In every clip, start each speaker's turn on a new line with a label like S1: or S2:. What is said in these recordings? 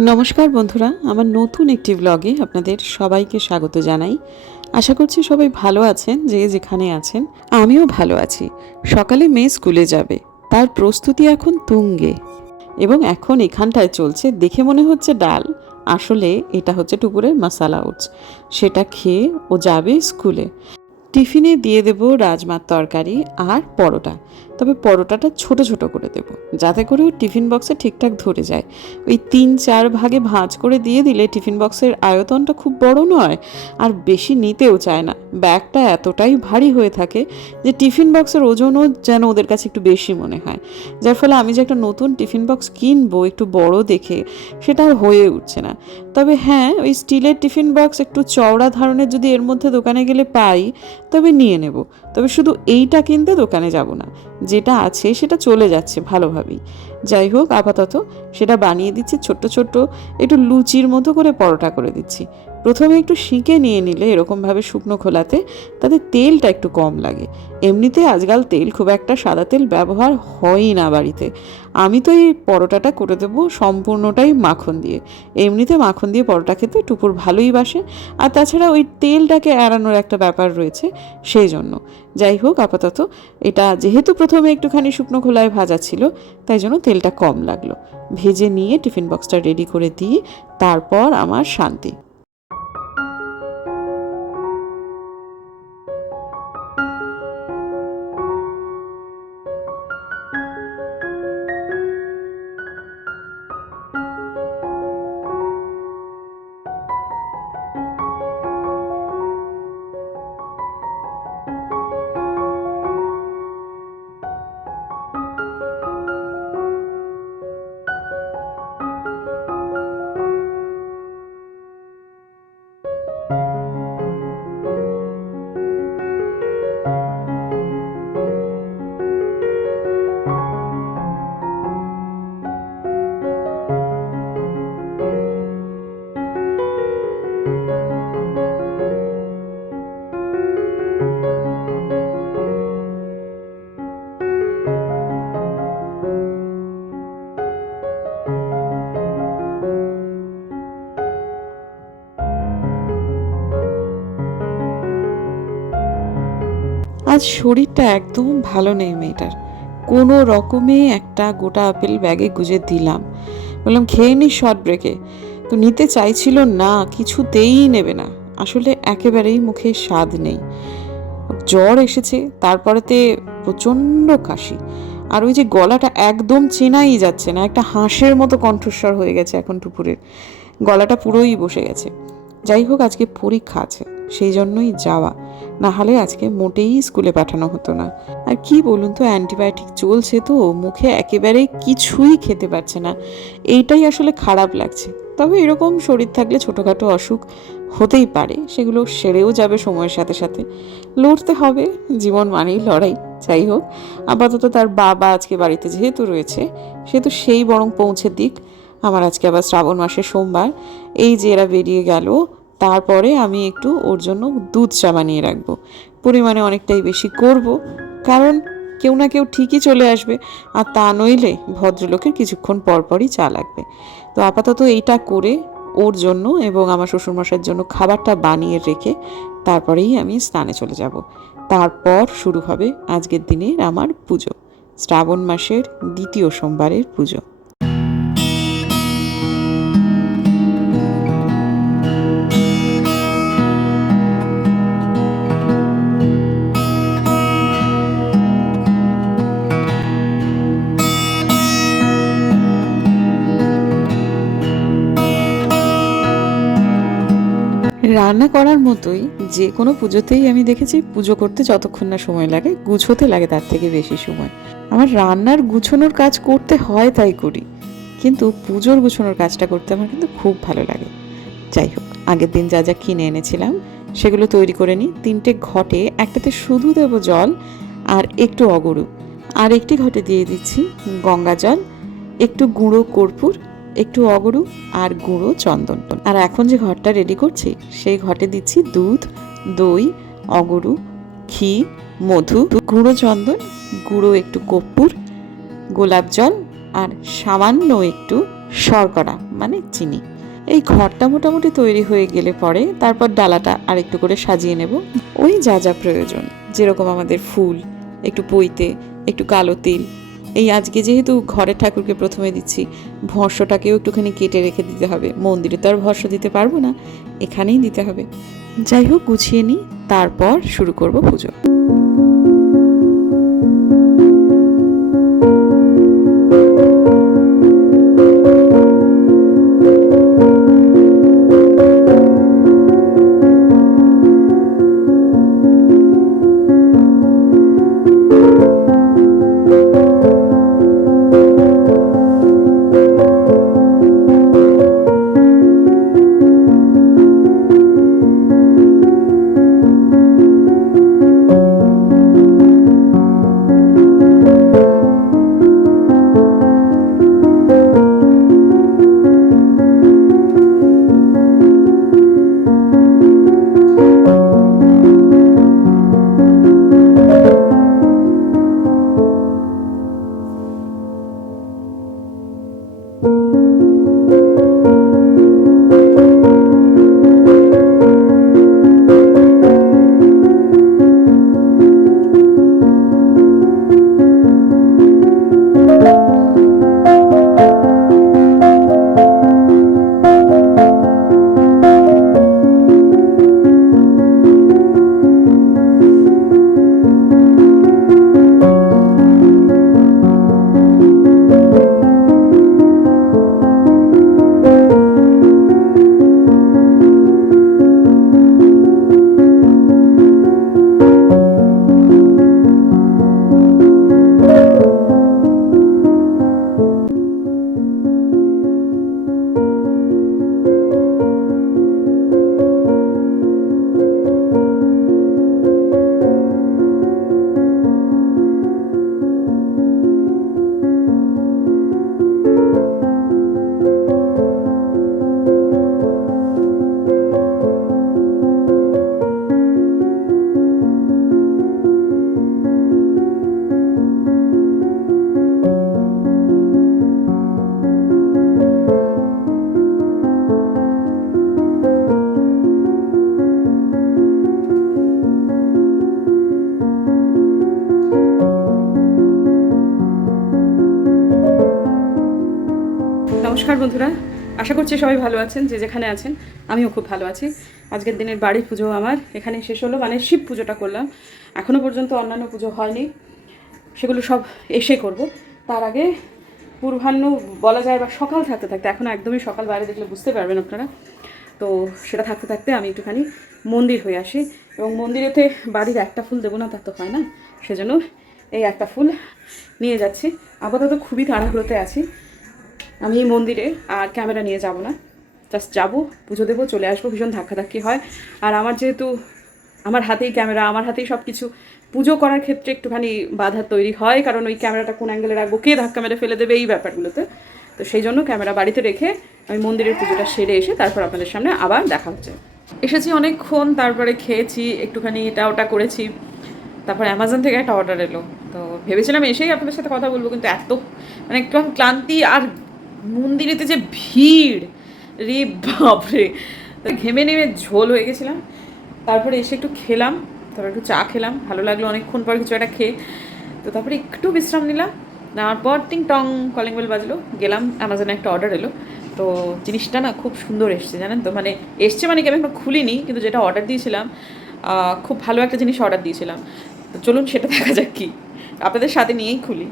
S1: নমস্কার বন্ধুরা, আমার নতুন একটি ব্লগে আপনাদের সবাইকে স্বাগত জানাই। আশা করছি সবাই ভালো আছেন, যে যেখানে আছেন, আমিও ভালো আছি। সকালে মেয়ে স্কুলে যাবে, তার প্রস্তুতি এখন তুঙ্গে। এবং এখন এখানটায় চলছে, দেখে মনে হচ্ছে ডাল। আসলে এটা হচ্ছে টুকুরের মশালা ওটস সেটা খেয়ে ও যাবে স্কুলে। টিফিনে দিয়ে দেব রাজমার তরকারি আর পরোটা। তবে পরোটাটা ছোট ছোট করে দেব, যাতে করে ও টিফিন বক্সে ঠিকঠাক ধরে যায়। ওই তিন চার ভাগে ভাঁজ করে দিয়ে দিলে টিফিন বক্সের আয়তনটা খুব বড় নয়, আর বেশি নিতেও চায় না। ব্যাগটা এতটাই ভারী হয়ে থাকে যে টিফিন বক্সের ওজনও যেন ওদের কাছে একটু বেশি মনে হয়। যার ফলে আমি যে একটা নতুন টিফিন বক্স কিনবো, একটু বড় দেখে, সেটা আর হয়ে উঠছে না। তবে হ্যাঁ ওই স্টিলের টিফিন বক্স একটু চওড়া ধরনের যদি এর মধ্যে দোকানে গেলে পাই, তবে নিয়ে নেব। তবে শুধু এইটা কিনতে দোকানে যাব না। যেটা আছে সেটা চলে যাচ্ছে ভালোভাবেই। যাই হোক, আপাতত সেটা বানিয়ে দিচ্ছি, ছোট্ট ছোট্ট একটু লুচির মতো করে পরোটা করে দিচ্ছি। প্রথমে একটু শিঁকে নিয়ে নিলে এরকমভাবে শুকনো খোলাতে, তাতে তেলটা একটু কম লাগে। এমনিতে আজকাল তেল খুব একটা সাদা তেল ব্যবহার হয়ই না বাড়িতে। আমি তো এই পরোটাটা করে দেবো সম্পূর্ণটাই মাখন দিয়ে। এমনিতে মাখন দিয়ে পরোটা খেতে টুপুর ভালোই বাসে। আর তাছাড়া ওই তেলটাকে এড়ানোর একটা ব্যাপার রয়েছে সেই জন্য। যাই হোক, আপাতত এটা যেহেতু প্রথমে একটুখানি শুকনো খোলায় ভাজা ছিল, তাই জন্য তেলটা কম লাগল। ভেজে নিয়ে টিফিন বক্সটা রেডি করে দিই তারপর আমার শান্তি। আজ শরীরটা একদম ভালো নেই মেয়েটার। কোনো রকমে একটা গোটা আপেল ব্যাগে গুজে দিলাম। বললাম, খেয়ে নি শর্ট ব্রেকে তো নিতে চাইছিল না, কিছুতেই নেবে না। আসলে একেবারেই মুখে স্বাদ নেই। জ্বর এসেছে, তারপরেতে প্রচণ্ড কাশি। আর ওই যে গলাটা একদম চেনাই যাচ্ছে না, একটা হাঁসের মতো কণ্ঠস্বর হয়ে গেছে এখন টুপুরের গলাটা পুরোই বসে গেছে। যাই হোক, আজকে পরীক্ষা আছে, সেই জন্যই যাওয়া। না হলে আজকে মোটেই স্কুলে পাঠানো হতো না। আর কি বলুন তো, অ্যান্টিবায়োটিক চলছে তো, মুখে একেবারে কিছুই খেতে পারছে না। এইটাই আসলে খারাপ লাগছে। তবে এরকম শরীর থাকলে ছোটোখাটো অসুখ হতেই পারে, সেগুলো সেরেও যাবে সময়ের সাথে সাথে। লড়তে হবে, জীবন মানেই লড়াই, যাই হোক। আপাতত তার বাবা আজকে বাড়িতে যেহেতু রয়েছে, সেহেতু সেই বরং পৌঁছে দিক। আমার আজকে আবার শ্রাবণ মাসের সোমবার। এই যে এরা বেরিয়ে গেল তারপরে আমি একটু ওর জন্য দুধ চা বানিয়ে রাখব। পরিমাণে অনেকটাই বেশি করব, কারণ কেউ না কেউ ঠিকই চলে আসবে, আর তা নইলে ভদ্রলোকের কিছুক্ষণ পরপরই চা লাগবে। তো আপাতত এইটা করে ওর জন্য এবং আমার শ্বশুরমশাইয়ের জন্য খাবারটা বানিয়ে রেখে তারপরেই আমি স্নানে চলে যাব। তারপর শুরু হবে আজকের দিনের আমার পুজো, শ্রাবণ মাসের দ্বিতীয় সোমবারের পুজো। রান্না করার মতোই যে কোনো পুজোতেই আমি দেখেছি পুজো করতে যতক্ষণ না সময় লাগে, গুছোতে লাগে তার থেকে বেশি সময়। আমার রান্নার গুছোনোর কাজ করতে হয় তাই করি, কিন্তু পুজোর গুছোনোর কাজটা করতে আমার কিন্তু খুব ভালো লাগে। যাই হোক, আগের দিন যা যা কিনে এনেছিলাম, সেগুলো তৈরি করে নিই। তিনটে ঘটে, একটাতে শুধু দেবো জল আর একটু অগরু। আর একটি ঘটে দিয়ে দিচ্ছি গঙ্গা জল, একটু গুঁড়ো কর্পূর একটু অগরু আর গুঁড়ো চন্দন। আর এখন যে ঘরটা রেডি করছি, সেই ঘটে দিচ্ছি দুধ, দই, অগরু, ঘি, মধু, গুঁড়ো চন্দন, গুঁড়ো একটু কর্পূর, গোলাপ জল
S2: আর সামান্য একটু শর্করা মানে চিনি। এই ঘরটা মোটামুটি তৈরি হয়ে গেলে পরে তারপর ডালাটা আর একটু করে সাজিয়ে নেব। ওই যা যা প্রয়োজন, যেরকম আমাদের ফুল, একটু পইতে, একটু কালো তিল এই আজকে যেহেতু ঘরের ঠাকুরকে প্রথমে দিচ্ছি ভর্ষটাকেও একটুখানি কেটে রেখে দিতে হবে। মন্দিরে তো আর ভর্ষ দিতে পারব না, এখানেই দিতে হবে। যাই হোক, গুছিয়ে নিই, তারপর শুরু করব পুজো। নমস্কার বন্ধুরা, আশা করছি সবাই ভালো আছেন, যে যেখানে আছেন, আমিও খুব ভালো আছি। আজকের দিনের বাড়ি পুজো আমার, এখানে শেষ হলো মানে শিব পুজোটা করলাম। এখনও পর্যন্ত অন্যান্য পুজো হয়নি, সেগুলো সব এসে করব। তার আগে পূর্বাহ্ন বলা যায় বা সকাল থাকতে থাকতে, এখন একদমই সকাল, বাইরে দেখলে বুঝতে পারবেন আপনারা। তো সেটা থাকতে থাকতে আমি একটুখানি মন্দির হয়ে আসি, এবং মন্দিরেতে বাড়ির একটা ফুল দেবো না, তা তো হয় না, সেজন্য এই একটা ফুল নিয়ে যাচ্ছি। আপাতত খুবই তাড়াহুড়োতে আছি আমি এই মন্দিরে আর ক্যামেরা নিয়ে যাব না। জাস্ট যাব, পুজো দেবো, চলে আসব, ভীষণ ধাক্কাধাক্কি হয়। আর আমার যেহেতু, আমার হাতেই ক্যামেরা, আমার হাতেই সব কিছু পুজো করার ক্ষেত্রে একটুখানি বাধা তৈরি হয়, কারণ ওই ক্যামেরাটা কোন অ্যাঙ্গেলে রাখব, কে ধাক্কা মেরে ফেলে দেবে এই ব্যাপারগুলোতে। তো সেই জন্য ক্যামেরা বাড়িতে রেখে আমি মন্দিরের পুজোটা সেরে এসে তারপর আপনাদের সামনে আবার দেখা হচ্ছে। এসেছি অনেকক্ষণ, তারপরে খেয়েছি, একটুখানি এটা ওটা করেছি। তারপর অ্যামাজন থেকে একটা অর্ডার এলো। তো ভেবেছিলাম এসেই আপনাদের সাথে কথা বলব, কিন্তু এত মানে একটু ক্লান্তি আর মন্দিরেতে যে ভিড়, রে বাপরে। ঘেমে নেমে ঝোল হয়ে গেছিলাম। তারপরে এসে একটু খেলাম, তারপর একটু চা খেলাম। ভালো লাগল অনেকক্ষণ পর কিছু একটা খেয়ে। তো তারপরে একটু বিশ্রাম নিলাম। নেওয়ার পর টিং টং কলিং বেল বাজলো। গেলাম অ্যামাজনে একটা অর্ডার এলো। তো জিনিসটা না খুব সুন্দর এসছে, জানেন তো? মানে এসছে মানে কি আমি এখন খুলিনি, কিন্তু যেটা অর্ডার দিয়েছিলাম খুব ভালো একটা জিনিস অর্ডার দিয়েছিলাম। তো চলুন সেটা দেখা যাক কি। আপনাদের সাথে নিয়েই খুলি।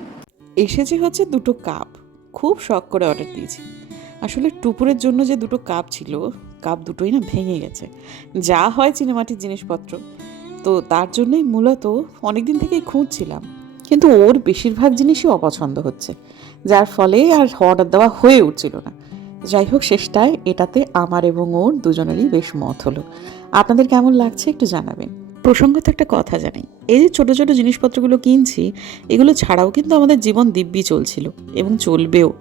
S2: এসেছে হচ্ছে দুটো কাপ খুব শখ করে অর্ডার দিয়েছি। আসলে টুপুরের জন্য যে দুটো কাপ ছিল কাপ দুটোই না ভেঙে গেছে। যা হয় চিনেমাটির জিনিসপত্র। তো তার জন্যই মূলত অনেক দিন থেকেই খুঁজছিলাম। কিন্তু ওর বেশিরভাগ জিনিসই অপছন্দ হচ্ছে। যার ফলে আর অর্ডার দেওয়া হয়ে উঠছিল না। যাই হোক, শেষটায় এটাতে আমার এবং ওর দুজনেরই বেশ মত হলো। আপনাদের কেমন লাগছে একটু জানাবেন। প্রসঙ্গত একটা কথা জানাই। এই যে ছোটো ছোটো জিনিসপত্রগুলো কিনছি, এগুলো ছাড়াও কিন্তু আমাদের জীবন দিব্যি চলছিল এবং চলবেও।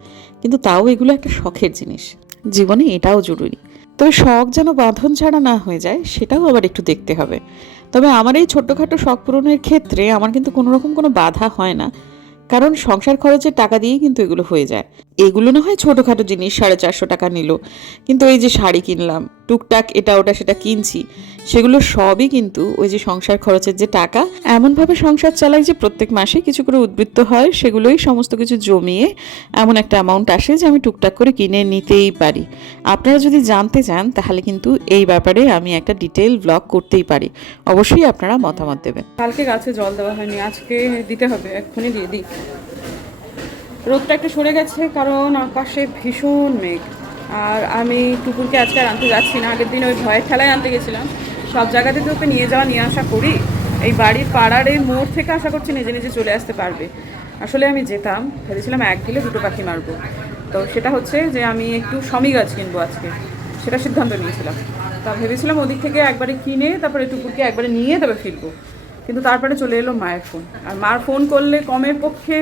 S2: কিন্তু তাও এগুলো একটা শখের জিনিস। জীবনে এটাও জরুরি। তবে শখ যেন বাঁধন ছাড়া না হয়ে যায়, সেটাও আবার একটু দেখতে হবে। তবে আমার এই ছোট্টখাটো শখ পূরণের ক্ষেত্রে আমার কিন্তু কোনো রকম কোনো বাধা হয় না।
S1: কারণ সংসার খরচের টাকা দিয়েই কিন্তু এগুলো হয়ে যায়। এগুলো না হয় ছোটোখাটো জিনিস, সাড়ে চারশো টাকা নিল। কিন্তু এই যে শাড়ি কিনলাম, টুকটাক এটা ওটা সেটা কিনছি, সেগুলো সবই কিন্তু ওই যে সংসার খরচের যে টাকা, এমনভাবে সংসার চালাই যে প্রত্যেক মাসে কিছু করে উদ্বৃত্ত হয়, সেগুলোই সমস্ত কিছু জমিয়ে এমন একটা অ্যামাউন্ট আসে যে আমি টুকটাক করে কিনে নিতেই পারি। আপনারা যদি জানতে চান, তাহলে কিন্তু এই ব্যাপারে আমি একটা ডিটেল ব্লগ করতেই পারি। অবশ্যই আপনারা মতামত দেবেন।
S2: কালকে গাছে জল দেওয়া হয়নি, আজকে দিতে হবে, এক্ষুনি দিয়ে দিই। রোদটা একটু সরে গেছে, কারণ আকাশে ভীষণ মেঘ। আর আমি টুকুরকে আজকে আর আনতে যাচ্ছি না, আগের দিন ওই ভয়ের খেলায় আনতে গেছিলাম। সব জায়গাতে তো ওকে নিয়ে যাওয়া নিয়ে আসা করি। এই বাড়ির পাড়ার এই মোড় থেকে আশা করছি নিজে নিজে চলে আসতে পারবে। আসলে আমি যেতাম, ভেবেছিলাম এক দিলে দুটো পাখি মারবো। তো সেটা হচ্ছে যে আমি একটু সমী গাছ কিনবো আজকে। সেটা সিদ্ধান্ত নিয়েছিলাম। তা ভেবেছিলাম ওদিক থেকে একবারে কিনে, তারপরে টুকুরকে একবারে নিয়ে তবে ফিরবো। কিন্তু তারপরে চলে এলো মায়ের ফোন। আর মার ফোন করলে কমের পক্ষে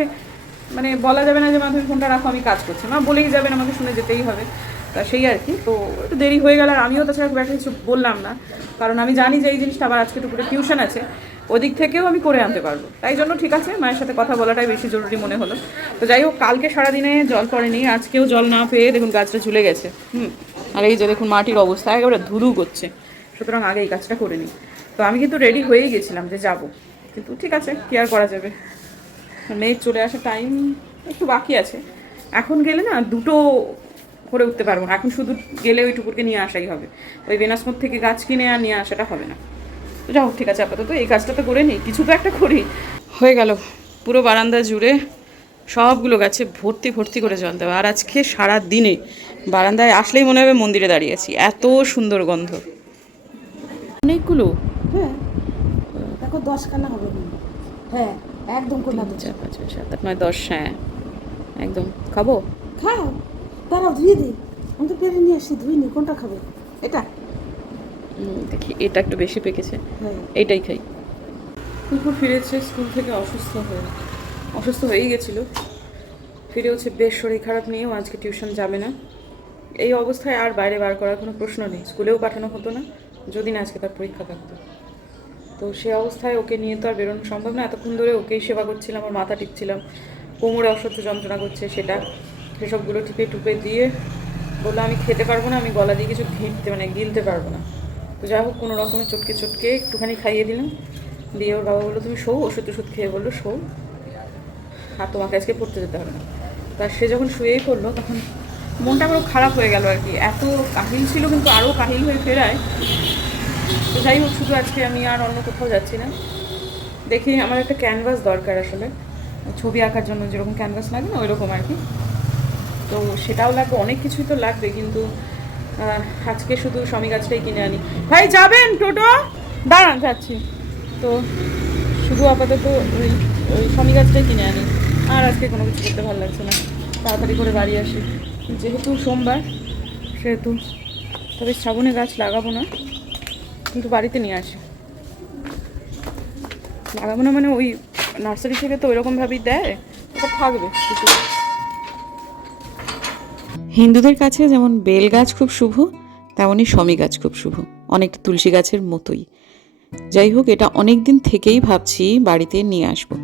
S2: মানে বলা যাবে না যে মা তুমি ফোনটা রাখো, আমি কাজ করছি। মা বলেই যাবেন, আমাকে শুনে যেতেই হবে। তা সেই আর কি। তো একটু দেরি হয়ে গেল আর আমিও তাছাড়া খুব একটা কিছু বললাম না। কারণ আমি জানি যে, এই জিনিসটা আবার আজকে টুকুরে টিউশন আছে। ওদিক থেকেও আমি করে আনতে পারব। তাই জন্য ঠিক আছে, মায়ের সাথে কথা বলাটাই বেশি জরুরি মনে হলো। তো যাই হোক, কালকে সারাদিনে জল পড়েনি, আজকেও জল না পেয়ে দেখুন গাছটা ঝুলে গেছে। হুম, আর এই যে দেখুন মাটির অবস্থা, একেবারে ধুধু করছে। সুতরাং আগে এই কাজটা করে নিই। তো আমি কিন্তু রেডি হয়েই গেছিলাম যে যাব। কিন্তু ঠিক আছে, কি আর করা যাবে? মেঘ চলে আসার টাইম একটু বাকি আছে। এখন গেলে না দুটো করে উঠতে পারব না। এখন শুধু গেলে ওই টুকুরকে নিয়ে আসাই হবে। ওই বেনাসমত থেকে গাছ কিনে আর নিয়ে আসাটা হবে না। তো যাও ঠিক আছে আপাতত এই কাজটা তো করে নিই। কিছু তো একটা করি। হয়ে গেল। পুরো বারান্দা জুড়ে সবগুলো গাছে ভর্তি ভর্তি করে জল দেওয়া। আর আজকে সারা দিনে বারান্দায় আসলেই মনে হবে মন্দিরে দাঁড়িয়ে আছি। এত সুন্দর গন্ধ। অনেকগুলো?
S3: হ্যাঁ। দেখো দশ খানা হবে। হয়। একদম কোনা
S2: তিন চার পাঁচ ছয় সাত আট নয় দশ হ্যাঁ। একদম। খাব?
S3: খাও। দাঁড়াও ধুয়ে দিই। আমি তো পেরে নিয়ে আসি ধুইনি কোনটা খাবে? এটা।
S2: দেখি এটা একটু বেশি পেকেছে।
S3: হ্যাঁ।
S2: এইটাই খাই। কুকুর ফিরেছে স্কুল থেকে অসুস্থ হয়ে। অসুস্থ হয়েই গেছিল। ফিরে হচ্ছে বেশ শরীর খারাপ নিয়েও আজকে টিউশন যাবে না। এই অবস্থায় আর বাইরে বার করার কোনো প্রশ্ন নেই। স্কুলেও পাঠানো হতো না। যদি না আজকে তার পরীক্ষা থাকতো। তো সে অবস্থায় ওকে নিয়ে তো আর বেরোনো সম্ভব না। এতক্ষণ ধরে ওকেই সেবা করছিলাম, ওর মাথা টিপছিলাম, কোমরে অসহ্য যন্ত্রণা করছে সেটা। সেসবগুলো টিপে টুপে দিয়ে বলল, আমি খেতে পারব না, আমি গলা দিয়ে কিছু ঘিরতে মানে গিলতে পারব না। তো যাই হোক, কোনো রকমে চটকে চটকে একটুখানি খাইয়ে দিলাম। দিয়ে ওর বাবা বলল, তুমি শো ওষুধ ওষুধ খেয়ে বলল শো আর তোমাকে আজকে পড়তে যেতে হবে না। তা সে যখন শুয়েই পড়ল, তখন মনটা আরও খারাপ হয়ে গেল আর কি। এত কাহিল ছিল, কিন্তু আরও কাহিল হয়ে ফেরায় তো যাই হোক, শুধু আজকে আমি আর অন্য কোথাও যাচ্ছি না। দেখি, আমার একটা ক্যানভাস দরকার আসলে। ছবি আঁকার জন্য যেরকম ক্যানভাস লাগে না ওই রকম আর কি। তো সেটাও লাগবে, অনেক কিছুই তো লাগবে, কিন্তু আজকে শুধু স্বামী গাছটাই কিনে আনি। ভাই, যাবেন, টোটো? দাঁড়ান, যাচ্ছি। তো শুধু আপাতত ওই ওই সমী গাছটাই কিনে আনি। আর আজকে কোনো কিছু করতে ভালো লাগছে না। তাড়াতাড়ি করে বাড়ি আসি। যেহেতু সোমবার, সেহেতু তবে শ্রাবণে গাছ লাগাবো না। কিন্তু বাড়িতে নিয়ে আসি। লাগাবো না মানে ওই নার্সারি থেকে তো ওইরকমভাবেই দেয়, ওটা থাকবে কিছু।
S1: হিন্দুদের কাছে যেমন বেল গাছ খুব শুভ, তেমনই শমী গাছ খুব শুভ। অনেকটা তুলসী গাছের মতোই। যাই হোক, এটা অনেক দিন থেকেই ভাবছি বাড়িতে নিয়ে আসব।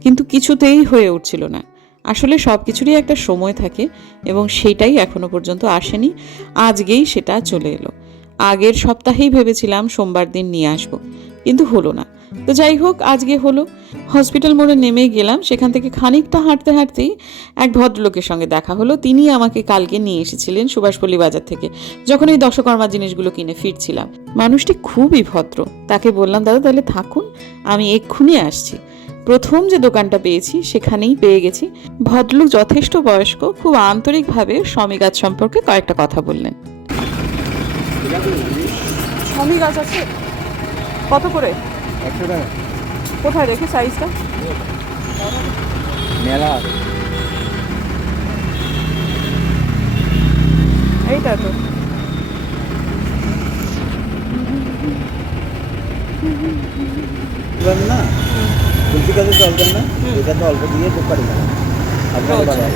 S1: কিন্তু কিছুতেই হয়ে উঠছিল না। আসলে সব কিছুরই একটা সময় থাকে এবং সেটাই এখনও পর্যন্ত আসেনি। আজকেই সেটা চলে এলো। আগের সপ্তাহেই ভেবেছিলাম সোমবার দিন নিয়ে আসব, কিন্তু হলো না। তো যাই হোক, আজকে হলো। হসপিটাল মোড়ে নেমে গেলাম, সেখান থেকে খানিকটা হাঁটতে হাঁটতেই এক ভদ্রলোকের সঙ্গে দেখা হলো। তিনি আমাকে কালকে নিয়ে এসেছিলেন সুভাষপল্লী বাজার থেকে, যখন এই দশকর্মা জিনিসগুলো কিনে ফিরছিলাম। মানুষটি খুবই ভদ্র। তাকে বললাম, দাদা, তাহলে থাকুন, আমি এক্ষুনি আসছি। প্রথম যে দোকানটা পেয়েছি, সেখানেই পেয়ে গেছি। ভদ্রলোক যথেষ্ট বয়স্ক, খুব আন্তরিকভাবে স্বামী সম্পর্কে কয়েকটা কথা বললেন।
S2: সমী গাছ আছে। কত করে?
S4: একশো টাকা।
S2: কোথায় রেখে সাইজটা
S4: মেলা।
S2: এইটা তো।
S4: না তুলসী গাছে চলবেন না এটা তো অল্প দিয়ে খুব পারি না আপনাকে
S2: রোজ।
S4: ভালো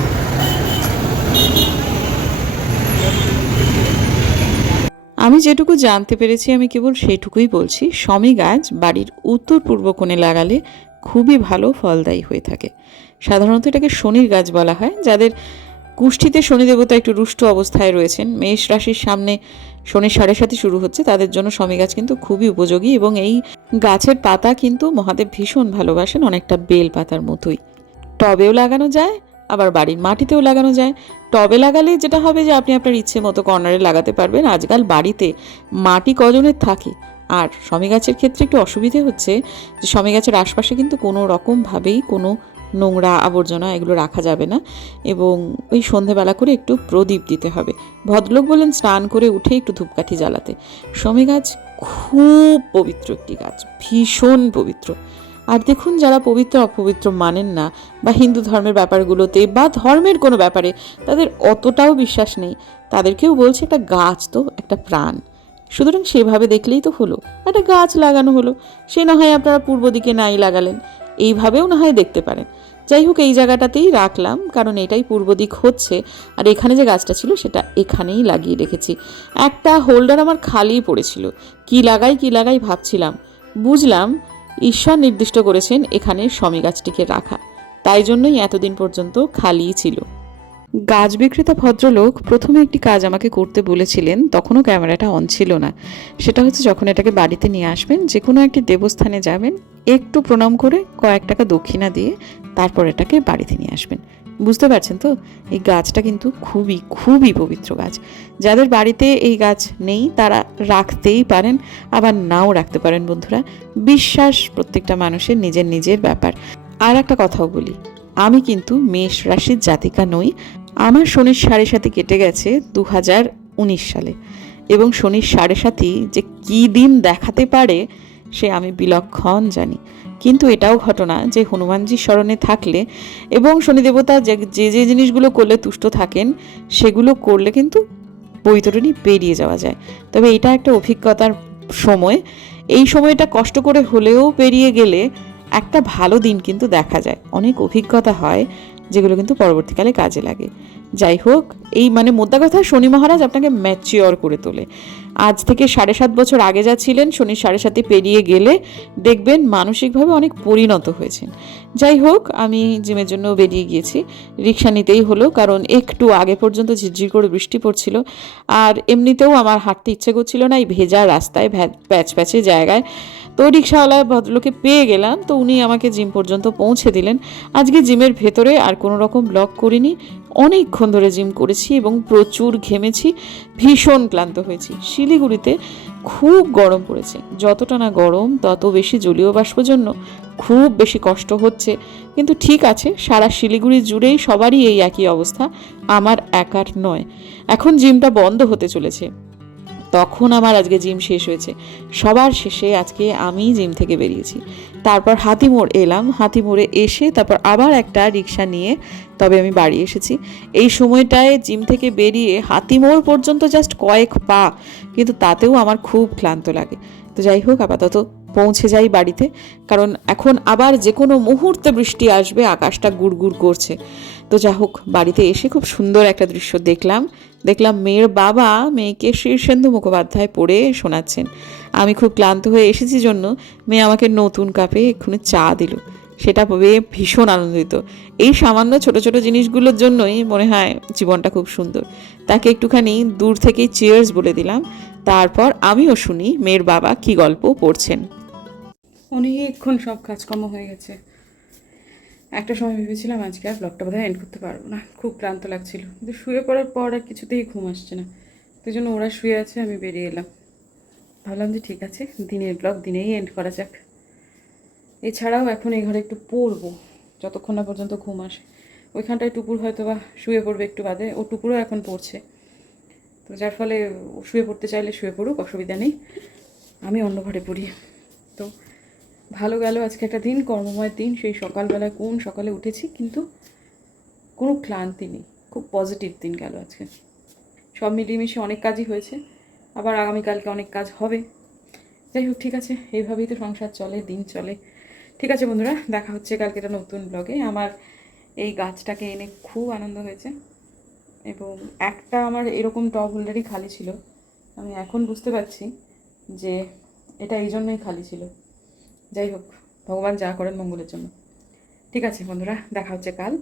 S1: আমি যেটুকু জানতে পেরেছি, আমি কেবল সেটুকুই বলছি। শমী গাছ বাড়ির উত্তর পূর্ব কোণে লাগালে খুবই ভালো ফলদায়ী হয়ে থাকে। সাধারণত এটাকে শনির গাছ বলা হয়, যাদের কুষ্ঠিতে শনি দেবতা একটু রুষ্ট অবস্থায় রয়েছেন। মেষ রাশির সামনে শনির সাড়ে সাথে শুরু হচ্ছে, তাদের জন্য শমী গাছ কিন্তু খুবই উপযোগী এবং এই গাছের পাতা কিন্তু মহাদেব ভীষণ ভালোবাসেন, অনেকটা বেল পাতার মতোই। টবেও লাগানো যায় আবার বাড়ির মাটিতেও লাগানো যায়। টবে লাগালে যেটা হবে যে আপনি আপনার ইচ্ছে মতো কর্নারে লাগাতে পারবেন। আজকাল বাড়িতে মাটি কজনের থাকে। আর শমী গাছের ক্ষেত্রে একটু অসুবিধে হচ্ছে যে শমী গাছের আশপাশে কিন্তু কোনো রকমভাবেই কোনো নোংরা আবর্জনা এগুলো রাখা যাবে না এবং ওই সন্ধেবেলা করে একটু প্রদীপ দিতে হবে। ভদ্রলোক বলেন স্নান করে উঠে একটু ধূপকাঠি জ্বালাতে। শমী গাছ খুব পবিত্র একটি গাছ, ভীষণ পবিত্র। আর দেখুন, যারা পবিত্র অপবিত্র মানেন না বা হিন্দু ধর্মের ব্যাপারগুলোতে বা ধর্মের কোনো ব্যাপারে তাদের অতটাও বিশ্বাস নেই, তাদেরকেও বলছে একটা গাছ তো, একটা প্রাণ। সুতরাং সেভাবে দেখলেই তো হলো, একটা গাছ লাগানো হলো। সে না হয় আপনারা পূর্ব দিকে নাই লাগালেন, এইভাবেও না হয় দেখতে পারেন। যাই হোক, এই জায়গাটাতেই রাখলাম, কারণ এটাই পূর্ব দিক হচ্ছে, আর এখানে যে গাছটা ছিল সেটা এখানেই লাগিয়ে রেখেছি। একটা হোল্ডার আমার খালিই পড়েছিল। কি লাগাই কি লাগাই ভাবছিলাম। বুঝলাম ঈশ্বর নির্দিষ্ট করেছেন এখানে শমী গাছটিকে রাখা। তাই জন্যই এতদিন পর্যন্ত খালিই ছিল। গাছ বিক্রেতা ভদ্রলোক প্রথমে একটি কাজ আমাকে করতে বলেছিলেন, তখনও ক্যামেরাটা অন ছিল না। সেটা হচ্ছে যখন এটাকে বাড়িতে নিয়ে আসবেন যে কোনো একটি দেবস্থানে যাবেন, একটু প্রণাম করে কয়েক টাকা দক্ষিণা দিয়ে তারপর এটাকে বাড়িতে নিয়ে আসবেন। বুঝতে পারছেন তো? এই গাছটা কিন্তু খুবই খুবই পবিত্র গাছ। যাদের বাড়িতে এই গাছ নেই, তারা রাখতেই পারেন, আবার নাও রাখতে পারেন বন্ধুরা। বিশ্বাস প্রত্যেকটা মানুষের নিজের নিজের ব্যাপার। আর একটা কথাও বলি, আমি কিন্তু মেষ রাশির জাতিকা নই। আমার শনির সাড়ে সাথে কেটে গেছে দু হাজার উনিশ সালে। এবং শনির সাড়ে সাথী যে কী দিন দেখাতে পারে, সে আমি বিলক্ষণ জানি। কিন্তু এটাও ঘটনা যে হনুমানজির স্মরণে থাকলে এবং শনি দেবতা যে যে যে জিনিসগুলো করলে তুষ্ট থাকেন, সেগুলো করলে কিন্তু বৈতরণী পেরিয়ে যাওয়া যায়। তবে এটা একটা অভিজ্ঞতার সময়। এই সময়টা কষ্ট করে হলেও পেরিয়ে গেলে একটা ভালো দিন কিন্তু দেখা যায়। অনেক অভিজ্ঞতা হয়। যেগুলো কিন্তু পরবর্তীকালে কাজে লাগে। যাই হোক, এই মানে মোদ্দা কথা, শনি মহারাজ আপনাকে ম্যাচিওর করে তোলে। আজ থেকে সাড়ে সাত বছর আগে যা ছিলেন শনির সাড়ে সাতে পেরিয়ে গেলে দেখবেন মানসিকভাবে অনেক পরিণত হয়েছেন। যাই হোক, আমি জিমের জন্য বেরিয়ে গিয়েছি। রিক্সা নিতেই হলো, কারণ একটু আগে পর্যন্ত ঝিরঝির করে বৃষ্টি পড়ছিল। আর এমনিতেও আমার হাঁটতে ইচ্ছে করছিল না, এই ভেজা রাস্তায় প্যাচ প্যাচে জায়গায়। তো রিক্সাওয়ালা ভদ্রলোকে পেয়ে গেলাম। তো উনি আমাকে জিম পর্যন্ত পৌঁছে দিলেন। আজকে জিমের ভেতরে আর কোনো রকম ব্লগ করিনি। অনেকক্ষণ ধরে জিম করেছি এবং প্রচুর ঘেমেছি, ভীষণ ক্লান্ত হয়েছি। শিলিগুড়িতে খুব গরম পড়েছে। যতটা না গরম, তত বেশি জলীয় বাষ্প জন্য খুব বেশি কষ্ট হচ্ছে। কিন্তু ঠিক আছে, সারা শিলিগুড়ি জুড়েই সবারই এই একই অবস্থা। আমার একার নয়। এখন জিমটা বন্ধ হতে চলেছে। তখন আমার আজকে জিম শেষ হয়েছে। সবার শেষে আজকে আমি জিম থেকে বেরিয়েছি। তারপর হাতিমোড় এলাম। হাতিমোড়ে এসে তারপর আবার একটা রিক্সা নিয়ে তবে আমি বাড়ি এসেছি। এই সময়টায় জিম থেকে বেরিয়ে হাতিমোড় পর্যন্ত জাস্ট কয়েক পা, কিন্তু তাতেও আমার খুব ক্লান্ত লাগে। তো যাই হোক, আপাতত পৌঁছে যাই বাড়িতে, কারণ এখন আবার যে কোনো মুহূর্তে বৃষ্টি আসবে, আকাশটা গুড়গুড় করছে। তো যা হোক, বাড়িতে এসে খুব সুন্দর একটা দৃশ্য দেখলাম। দেখলাম মেয়ের বাবা মেয়েকে শীর্ষেন্দু মুখোপাধ্যায় পড়ে শোনাচ্ছেন। আমি খুব ক্লান্ত হয়ে এসেছি জন্য মেয়ে আমাকে নতুন কাপে এক্ষুনি চা দিল। সেটা পেয়ে ভীষণ আনন্দিত। এই সামান্য ছোট ছোট জিনিসগুলোর জন্যই মনে হয় জীবনটা খুব সুন্দর। তাকে একটুখানি দূর থেকেই চেয়ার্স বলে দিলাম। তারপর আমিও শুনি মেয়ের বাবা কি গল্প পড়ছেন।
S2: অনেকক্ষণ সব কাজকর্ম হয়ে গেছে। একটা সময় ভেবেছিলাম আজকে আর ব্লগটা বোধহয় এন্ড করতে পারব না। খুব ক্লান্ত লাগছিল। কিন্তু শুয়ে পড়ার পর আর কিছুতেই ঘুম আসছে না। তো জন্য ওরা শুয়ে আছে, আমি বেরিয়ে এলাম। ভাবলাম যে ঠিক আছে, দিনের ব্লগ দিনেই এন্ড করা যাক। এছাড়াও এখন এই ঘরে একটু পড়ব, যতক্ষণ না পর্যন্ত ঘুম আসে। ওইখানটায় টুকুর হয়তো বা শুয়ে পড়বে একটু বাদে, ও টুকুরও এখন পড়ছে। তো যার ফলে শুয়ে পড়তে চাইলে শুয়ে পড়ুক, অসুবিধা নেই। আমি অন্য ঘরে পড়ি। তো ভালো গেল, আজকে একটা দিন, কর্মময় দিন, সেই সকালবেলায় কোন সকালে উঠেছি, কিন্তু কোনো ক্লান্তি নেই, খুব পজিটিভ দিন গেল আজকে। সব মিলিমিশে অনেক কাজই হয়েছে, আবার আগামীকালকে অনেক কাজ হবে। যাই হোক, ঠিক আছে, এইভাবেই তো সংসার চলে, দিন চলে। ঠিক আছে বন্ধুরা, দেখা হচ্ছে কালকে একটা নতুন ব্লগে আমার এই গাছটাকে এনে খুব আনন্দ হয়েছে, এবং একটা আমার এরকম টপ হোল্ডারই খালি ছিল। আমি এখন বুঝতে পারছি যে এটা এই জন্যই খালি ছিল। যাই হোক, ভগবান যা করেন মঙ্গলের জন্য। ঠিক আছে বন্ধুরা, দেখা হচ্ছে কাল।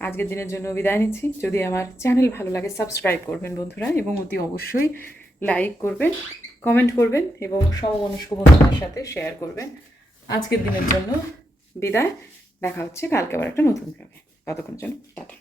S2: আজকের দিনের জন্য বিদায় নিচ্ছি। যদি আমার চ্যানেল ভালো লাগে, সাবস্ক্রাইব করবেন বন্ধুরা, এবং অতি অবশ্যই লাইক করবেন, কমেন্ট করবেন, এবং সমমনস্ক বন্ধুদের সাথে শেয়ার করবেন। আজকের দিনের জন্য বিদায়। দেখা হচ্ছে কালকে আবার একটা নতুন ব্লগে ততক্ষণ জন্য, টাটা।